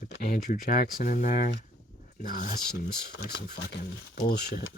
Get the Andrew Jackson in there. Nah, that seems like some fucking bullshit.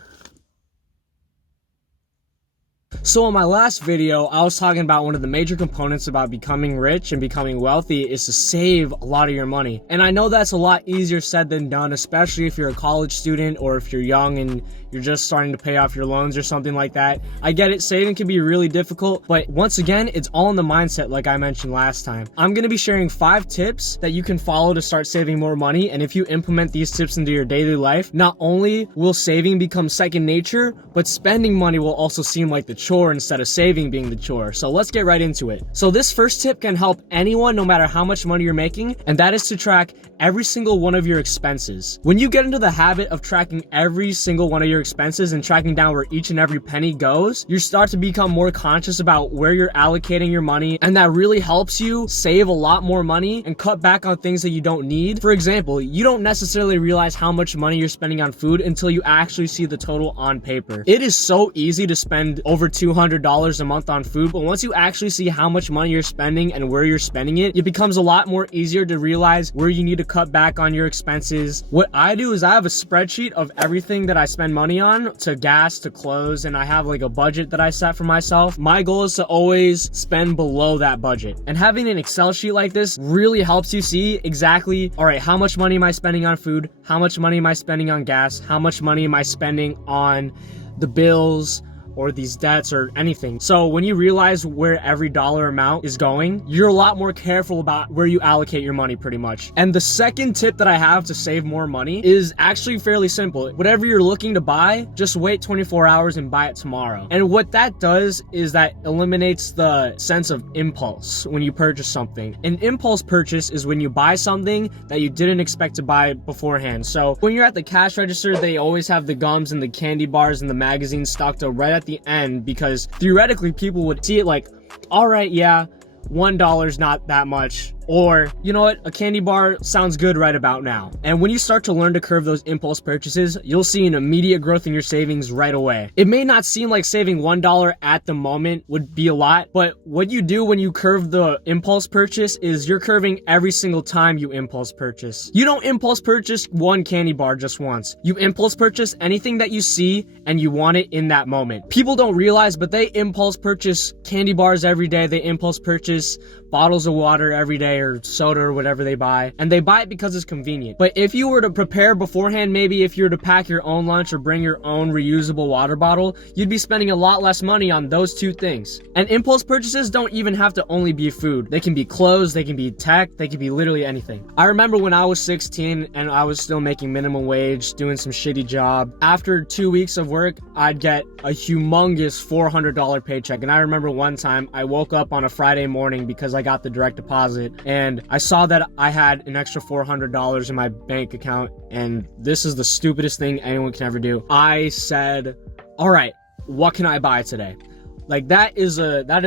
So in my last video, I was talking about one of the major components about becoming rich and becoming wealthy is to save a lot of your money. And I know that's a lot easier said than done, especially if you're a college student or if you're young and you're just starting to pay off your loans or something like that. I get it, saving can be really difficult, but once again, it's all in the mindset like I mentioned last time. I'm gonna be sharing 5 tips that you can follow to start saving more money, and if you implement these tips into your daily life, not only will saving become second nature, but spending money will also seem like the chore instead of saving being the chore. So let's get right into it. So this first tip can help anyone no matter how much money you're making, and that is to track every single one of your expenses. When you get into the habit of tracking every single one of your expenses and tracking down where each and every penny goes, you start to become more conscious about where you're allocating your money, and that really helps you save a lot more money and cut back on things that you don't need. For example, you don't necessarily realize how much money you're spending on food until you actually see the total on paper. It is so easy to spend over $200 a month on food, but once you actually see how much money you're spending and where you're spending it, it becomes a lot more easier to realize where you need to cut back on your expenses. What I do is I have a spreadsheet of everything that I spend money on, to gas, to clothes, and I have like a budget that I set for myself. My goal is to always spend below that budget. And having an Excel sheet like this really helps you see exactly, all right, how much money am I spending on food? How much money am I spending on gas? How much money am I spending on the bills or these debts or anything? So when you realize where every dollar amount is going, you're a lot more careful about where you allocate your money pretty much. And the second tip that I have to save more money is actually fairly simple. Whatever you're looking to buy, just wait 24 hours and buy it tomorrow. And what that does is that eliminates the sense of impulse when you purchase something. An impulse purchase is when you buy something that you didn't expect to buy beforehand. So when you're at the cash register, they always have the gums and the candy bars and the magazines stocked up right at the end, because theoretically people would see it like, all right, yeah, $1 not that much, or you know what, a candy bar sounds good right about now. And when you start to learn to curve those impulse purchases, you'll see an immediate growth in your savings right away. It may not seem like saving $1 at the moment would be a lot, but what you do when you curve the impulse purchase is you're curving every single time you impulse purchase. You don't impulse purchase one candy bar just once. You impulse purchase anything that you see and you want it in that moment. People don't realize, but they impulse purchase candy bars every day. They impulse purchase bottles of water every day, or soda, or whatever they buy, and they buy it because it's convenient. But if you were to prepare beforehand, maybe if you were to pack your own lunch or bring your own reusable water bottle, you'd be spending a lot less money on those two things. And impulse purchases don't even have to only be food. They can be clothes, they can be tech, they can be literally anything. I remember when I was 16 and I was still making minimum wage, doing some shitty job. After 2 weeks of work, I'd get a humongous $400 paycheck. And I remember one time I woke up on a Friday morning because I got the direct deposit, and I saw that I had an extra $400 in my bank account, and this is the stupidest thing anyone can ever do. I said, all right, what can I buy today? Like that is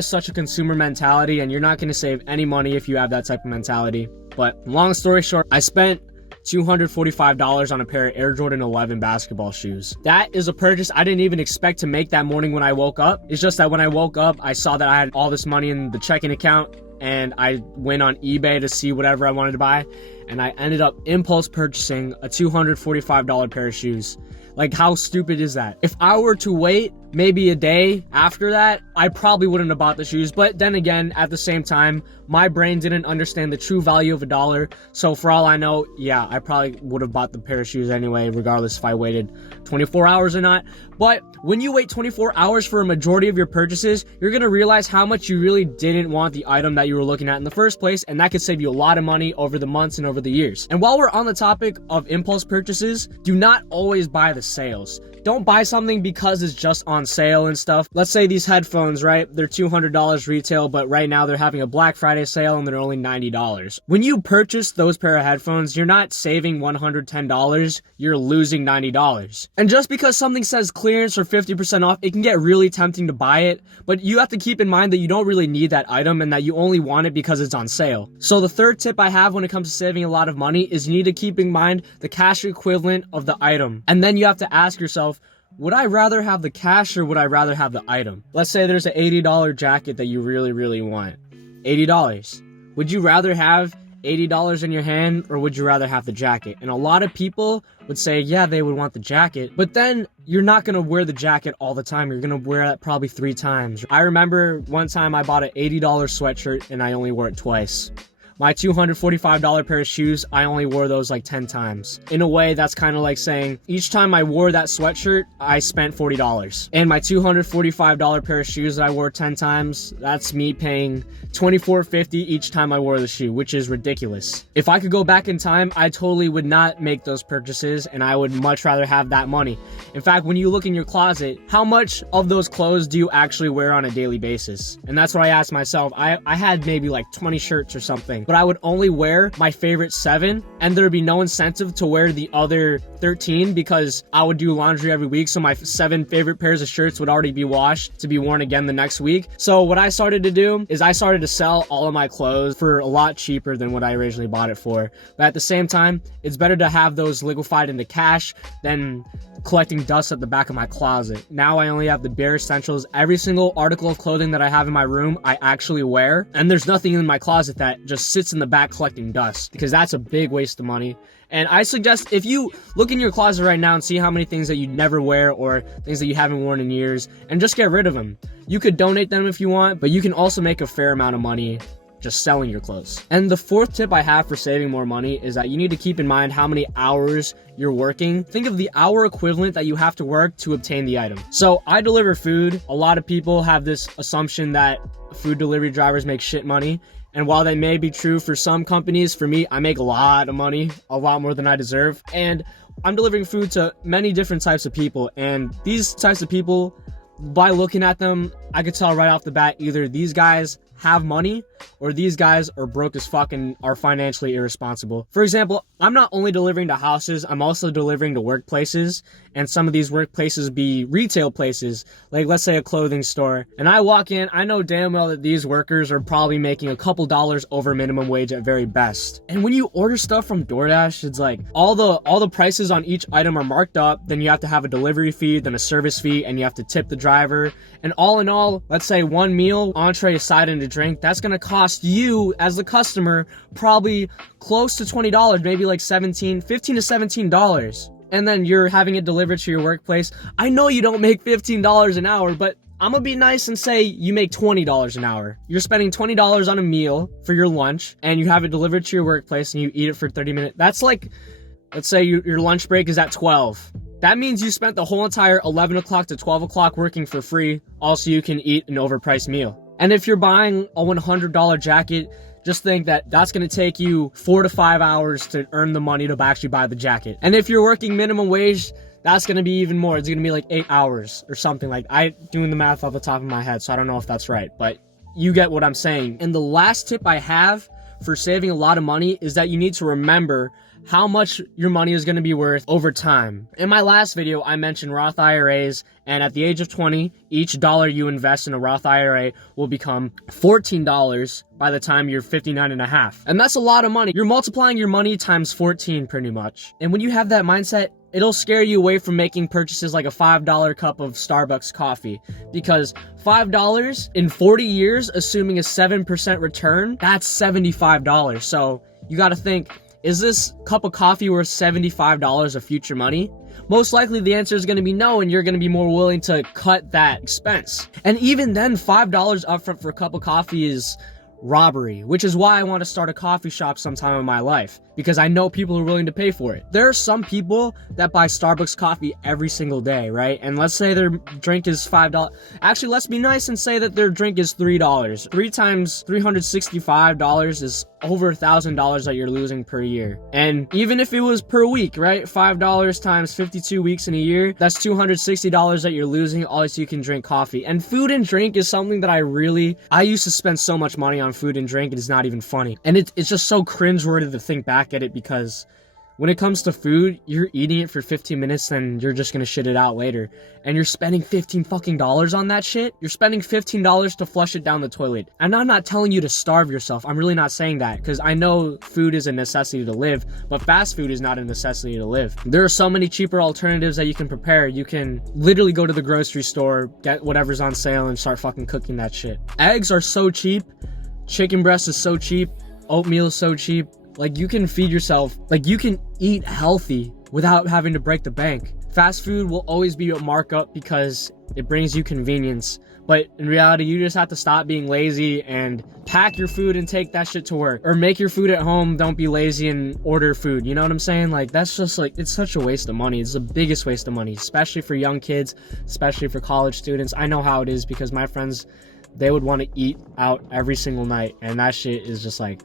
such a consumer mentality, and you're not going to save any money if you have that type of mentality. But long story short, I spent $245 on a pair of Air Jordan 11 basketball shoes. That is a purchase I didn't even expect to make that morning when I woke up. It's just that when I woke up, I saw that I had all this money in the checking account, and I went on eBay to see whatever I wanted to buy, and I ended up impulse purchasing a $245 pair of shoes. Like, how stupid is that? If I were to wait maybe a day after that, I probably wouldn't have bought the shoes. But then again, at the same time, my brain didn't understand the true value of $1. So for all I know, yeah, I probably would have bought the pair of shoes anyway, regardless if I waited 24 hours or not. But when you wait 24 hours for a majority of your purchases, you're gonna realize how much you really didn't want the item that you were looking at in the first place, and that could save you a lot of money over the months and over the years. And while we're on the topic of impulse purchases, do not always buy the sales. Don't buy something because it's just on sale and stuff. Let's say these headphones, right? They're $200 retail, but right now they're having a Black Friday sale and they're only $90. When you purchase those pair of headphones, you're not saving $110, you're losing $90. And just because something says clearance or 50% off, it can get really tempting to buy it, but you have to keep in mind that you don't really need that item and that you only want it because it's on sale. So the third tip I have when it comes to saving a lot of money is you need to keep in mind the cash equivalent of the item. And then you have to ask yourself, would I rather have the cash or would I rather have the item? Let's say there's an $80 jacket that you really, really want. $80. Would you rather have $80 in your hand, or would you rather have the jacket? And a lot of people would say, yeah, they would want the jacket, but then you're not gonna wear the jacket all the time. You're gonna wear it probably 3 times. I remember one time I bought an $80 sweatshirt and I only wore it twice. My $245 pair of shoes, I only wore those like 10 times. In a way, that's kind of like saying, each time I wore that sweatshirt, I spent $40. And my $245 pair of shoes that I wore 10 times, that's me paying $24.50 each time I wore the shoe, which is ridiculous. If I could go back in time, I totally would not make those purchases, and I would much rather have that money. In fact, when you look in your closet, how much of those clothes do you actually wear on a daily basis? And that's what I asked myself. I had maybe like 20 shirts or something, but I would only wear my favorite 7, and there'd be no incentive to wear the other 13 because I would do laundry every week, so my 7 favorite pairs of shirts would already be washed to be worn again the next week. So what I started to do is I started to sell all of my clothes for a lot cheaper than what I originally bought it for. But at the same time, it's better to have those liquefied into cash than collecting dust at the back of my closet. Now I only have the bare essentials. Every single article of clothing that I have in my room, I actually wear, and there's nothing in my closet that just sits in the back collecting dust, because that's a big waste of money. And I suggest if you look in your closet right now and see how many things that you never wear or things that you haven't worn in years, and just get rid of them. You could donate them if you want, but you can also make a fair amount of money just selling your clothes. And the 4th tip I have for saving more money is that you need to keep in mind how many hours you're working. Think of the hour equivalent that you have to work to obtain the item. So I deliver food. A lot of people have this assumption that food delivery drivers make shit money. And while that may be true for some companies, for me, I make a lot of money, a lot more than I deserve. And I'm delivering food to many different types of people. And these types of people, by looking at them, I could tell right off the bat, either these guys have money or these guys are broke as fuck and are financially irresponsible. For example, I'm not only delivering to houses, I'm also delivering to workplaces, and some of these workplaces be retail places, like let's say a clothing store. And I walk in, I know damn well that these workers are probably making a couple dollars over minimum wage at very best. And when you order stuff from DoorDash, it's like all the prices on each item are marked up, then you have to have a delivery fee, then a service fee, and you have to tip the driver. And all in all, let's say one meal, entree, side, and a drink, that's gonna cost you as the customer probably close to $20, maybe like $15 to $17. And then you're having it delivered to your workplace. I know you don't make $15 an hour, but I'm gonna be nice and say you make $20 an hour. You're spending $20 on a meal for your lunch, and you have it delivered to your workplace and you eat it for 30 minutes. That's like, let's say your lunch break is at 12. That means you spent the whole entire 11 o'clock to 12 o'clock working for free, also you can eat an overpriced meal. And if you're buying a $100 jacket, just think that that's going to take you 4 to 5 hours to earn the money to actually buy the jacket. And if you're working minimum wage, that's going to be even more. It's going to be like 8 hours or something. Like, I doing the math off the top of my head, so I don't know if that's right, but you get what I'm saying. And the last tip I have for saving a lot of money is that you need to remember how much your money is going to be worth over time. In my last video, I mentioned Roth IRAs, and at the age of 20, each dollar you invest in a Roth IRA will become $14 by the time you're 59 and a half. And that's a lot of money. You're multiplying your money times 14 pretty much. And when you have that mindset, it'll scare you away from making purchases like a $5 cup of Starbucks coffee, because $5 in 40 years, assuming a 7% return, that's $75. So you got to think, is this cup of coffee worth $75 of future money? Most likely the answer is going to be no, and you're going to be more willing to cut that expense. And even then, $5 upfront for a cup of coffee is robbery, which is why I want to start a coffee shop sometime in my life, because I know people are willing to pay for it. There are some people that buy Starbucks coffee every single day, right? And let's say their drink is $5. Actually, let's be nice and say that their drink is $3. 3 times $365 is over $1,000 that you're losing per year. And even if it was per week, right? $5 times 52 weeks in a year, that's $260 that you're losing all so you can drink coffee. And food and drink is something that I used to spend so much money on food and drink, it is not even funny. And it's just so cringeworthy to think back at it, because when it comes to food, you're eating it for 15 minutes and you're just gonna shit it out later. And you're spending $15 fucking on that shit. You're spending $15 to flush it down the toilet. And I'm not telling you to starve yourself. I'm really not saying that, because I know food is a necessity to live, but fast food is not a necessity to live. There are so many cheaper alternatives that you can prepare. You can literally go to the grocery store, get whatever's on sale, and start fucking cooking that shit. Eggs are so cheap. Chicken breast is so cheap. Oatmeal is so cheap. Like, you can feed yourself, like, you can eat healthy without having to break the bank. Fast food will always be a markup because it brings you convenience. But in reality, you just have to stop being lazy and pack your food and take that shit to work. Or make your food at home, don't be lazy and order food. You know what I'm saying? Like, that's just like, it's such a waste of money. It's the biggest waste of money, especially for young kids, especially for college students. I know how it is because my friends, they would want to eat out every single night. And that shit is just like,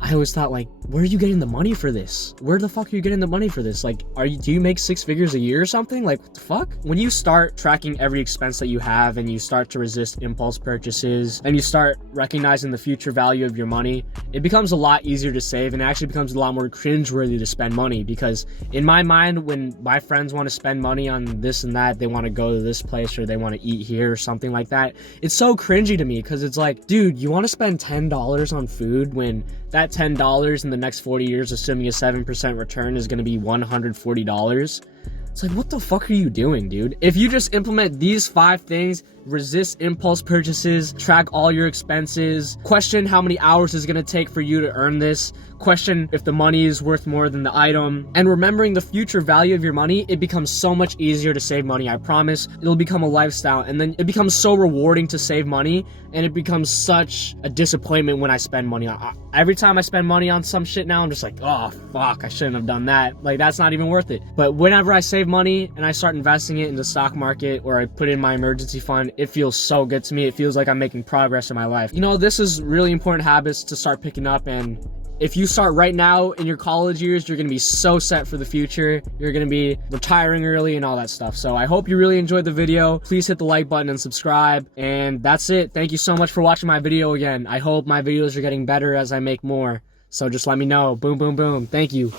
I always thought, like, where are you getting the money for this? Where the fuck are you getting the money for this? Like, do you make 6 figures a year or something? Like, what the fuck? When you start tracking every expense that you have and you start to resist impulse purchases and you start recognizing the future value of your money, it becomes a lot easier to save, and it actually becomes a lot more cringeworthy to spend money. Because in my mind, when my friends want to spend money on this and that, they want to go to this place or they want to eat here or something like that, it's so cringy to me because it's like, dude, you want to spend $10 on food when that $10 in the next 40 years, assuming a 7% return, is going to be $140. It's like, what the fuck are you doing, dude? If you just implement these 5 things, resist impulse purchases, track all your expenses, question how many hours it's going to take for you to earn this, question if the money is worth more than the item, and remembering the future value of your money, it becomes so much easier to save money. I promise. It'll become a lifestyle, and then it becomes so rewarding to save money, and it becomes such a disappointment when I spend money. Every time I spend money on some shit now, I'm just like, oh fuck, I shouldn't have done that. Like, that's not even worth it. But whenever I save money and I start investing it in the stock market, or I put in my emergency fund, it feels so good to me. It feels like I'm making progress in my life. You know, this is really important habits to start picking up, and if you start right now in your college years, you're going to be so set for the future. You're going to be retiring early and all that stuff. So I hope you really enjoyed the video. Please hit the like button and subscribe. And that's it. Thank you so much for watching my video again. I hope my videos are getting better as I make more. So just let me know. Boom, boom, boom. Thank you.